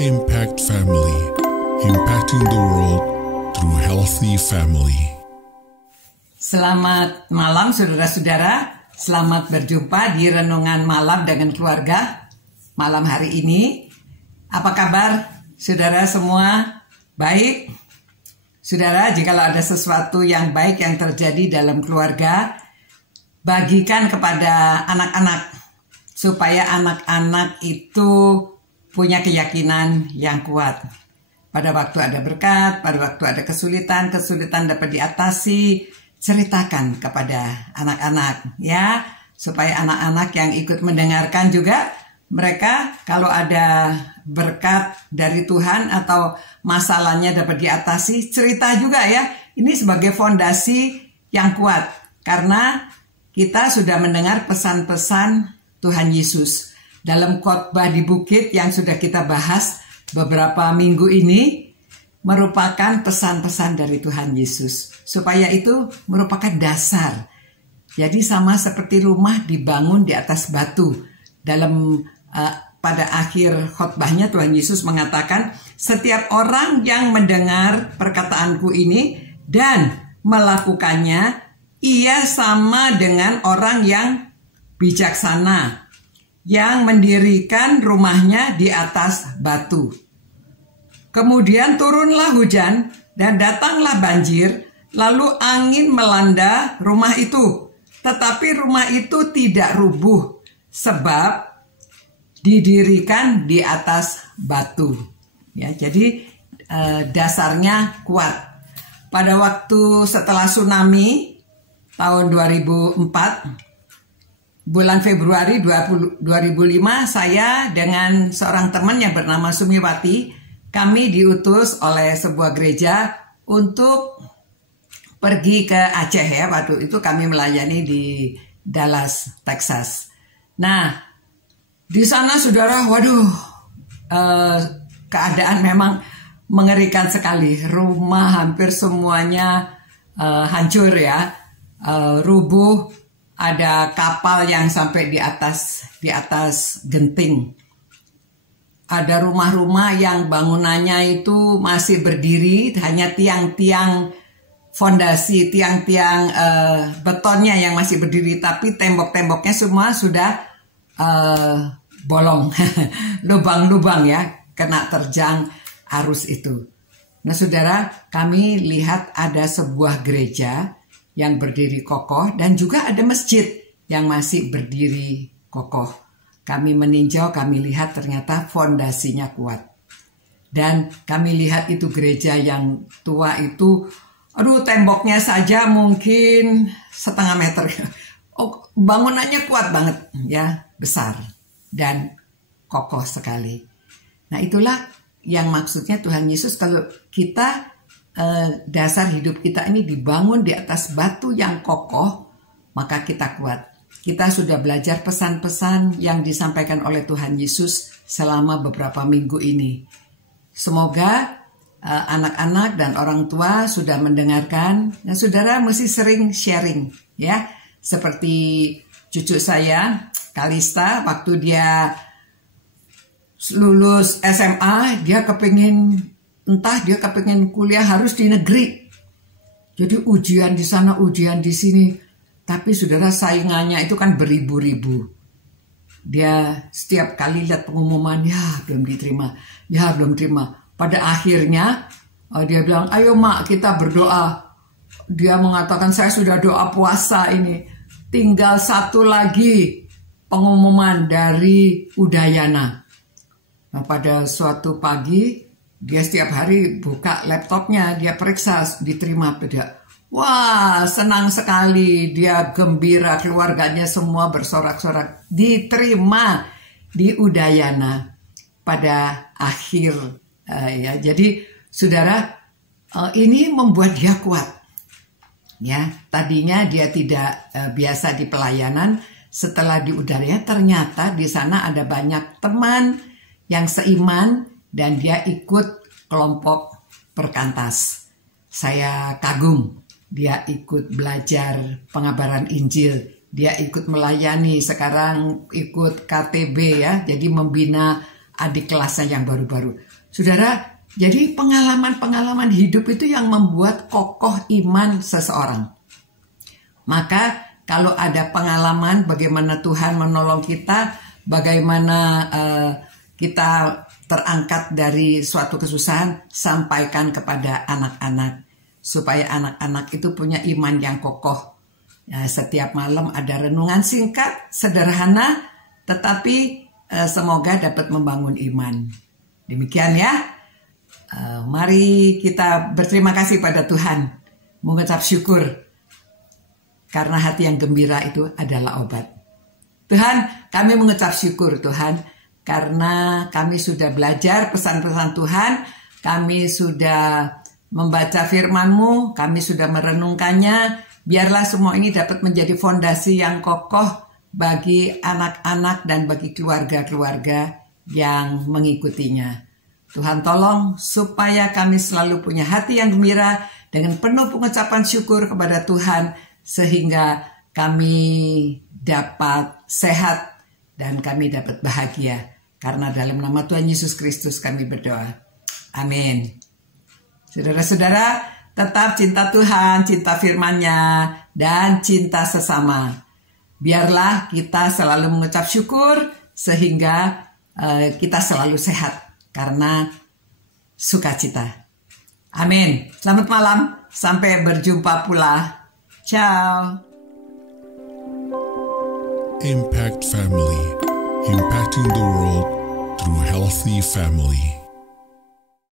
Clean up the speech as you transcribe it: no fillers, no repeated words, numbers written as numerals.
Impact Family, impacting the world through healthy family. Selamat malam saudara-saudara, selamat berjumpa di Renungan Malam dengan Keluarga malam hari ini. Apa kabar saudara semua? Baik? Saudara, jikalau ada sesuatu yang baik yang terjadi dalam keluarga, bagikan kepada anak-anak supaya anak-anak itu punya keyakinan yang kuat. Pada waktu ada berkat, pada waktu ada kesulitan dapat diatasi, ceritakan kepada anak-anak ya, supaya anak-anak yang ikut mendengarkan juga, mereka kalau ada berkat dari Tuhan atau masalahnya dapat diatasi, cerita juga ya. Ini sebagai fondasi yang kuat, karena kita sudah mendengar pesan-pesan Tuhan Yesus dalam khotbah di bukit yang sudah kita bahas beberapa minggu ini, merupakan pesan-pesan dari Tuhan Yesus, supaya itu merupakan dasar. Jadi sama seperti rumah dibangun di atas batu. Dalam pada akhir khotbahnya Tuhan Yesus mengatakan, setiap orang yang mendengar perkataanku ini dan melakukannya, ia sama dengan orang yang bijaksana yang mendirikan rumahnya di atas batu. Kemudian turunlah hujan dan datanglah banjir, lalu angin melanda rumah itu. Tetapi rumah itu tidak rubuh, sebab didirikan di atas batu. Ya, jadi dasarnya kuat. Pada waktu setelah tsunami tahun 2004, bulan Februari 2005, saya dengan seorang teman yang bernama Sumiwati, kami diutus oleh sebuah gereja untuk pergi ke Aceh ya. Waktu itu kami melayani di Dallas, Texas. Nah, di sana saudara, keadaan memang mengerikan sekali. Rumah hampir semuanya hancur ya, rubuh. Ada kapal yang sampai di atas genting. Ada rumah-rumah yang bangunannya itu masih berdiri, hanya tiang-tiang fondasi, tiang-tiang betonnya yang masih berdiri, tapi tembok-temboknya semua sudah bolong, lubang-lubang ya, kena terjang arus itu. Nah saudara, kami lihat ada sebuah gereja yang berdiri kokoh, dan juga ada masjid yang masih berdiri kokoh. Kami meninjau, kami lihat ternyata fondasinya kuat. Dan kami lihat itu gereja yang tua itu, temboknya saja mungkin setengah meter. Oh, bangunannya kuat banget ya, besar dan kokoh sekali. Nah itulah yang maksudnya Tuhan Yesus, kalau kita dasar hidup kita ini dibangun di atas batu yang kokoh, maka kita kuat. Kita sudah belajar pesan-pesan yang disampaikan oleh Tuhan Yesus selama beberapa minggu ini. Semoga anak-anak dan orang tua sudah mendengarkan. Nah, saudara mesti sering sharing ya. Seperti cucu saya, Kalista, waktu dia lulus SMA, dia kepingin kuliah harus di negeri. Jadi ujian di sana, ujian di sini. Tapi saudara, saingannya itu kan beribu-ribu. Dia setiap kali lihat pengumuman, ya belum diterima. Pada akhirnya dia bilang, ayo mak kita berdoa. Dia mengatakan, saya sudah doa puasa ini. Tinggal satu lagi pengumuman dari Udayana. Nah pada suatu pagi, dia setiap hari buka laptopnya, dia periksa diterima tidak. Wah, senang sekali, dia gembira, keluarganya semua bersorak-sorak. Diterima di Udayana pada akhir. Ya, jadi saudara, ini membuat dia kuat. Ya, tadinya dia tidak biasa di pelayanan. Setelah di Udayana, ternyata di sana ada banyak teman yang seiman, dan dia ikut kelompok perkantas. Saya kagum. Dia ikut belajar pengabaran Injil. Dia ikut melayani. Sekarang ikut KTB ya. Jadi membina adik kelasnya yang baru-baru. Saudara, jadi pengalaman-pengalaman hidup itu yang membuat kokoh iman seseorang. Maka kalau ada pengalaman bagaimana Tuhan menolong kita, bagaimana kita terangkat dari suatu kesusahan, sampaikan kepada anak-anak. Supaya anak-anak itu punya iman yang kokoh. Ya, setiap malam ada renungan singkat, sederhana, tetapi semoga dapat membangun iman. Demikian ya. Mari kita berterima kasih pada Tuhan. Mengucap syukur. Karena hati yang gembira itu adalah obat. Tuhan, kami mengucap syukur Tuhan. Karena kami sudah belajar pesan-pesan Tuhan. Kami sudah membaca firman-Mu. Kami sudah merenungkannya. Biarlah semua ini dapat menjadi fondasi yang kokoh bagi anak-anak dan bagi keluarga-keluarga yang mengikutinya. Tuhan tolong supaya kami selalu punya hati yang gembira dengan penuh pengucapan syukur kepada Tuhan sehingga kami dapat sehat dan kami dapat bahagia. Karena dalam nama Tuhan Yesus Kristus kami berdoa. Amin. Saudara-saudara, tetap cinta Tuhan, cinta firman-Nya, dan cinta sesama. Biarlah kita selalu mengucap syukur sehingga kita selalu sehat karena sukacita. Amin. Selamat malam. Sampai berjumpa pula. Ciao. Impact Family, impacting the world through healthy family.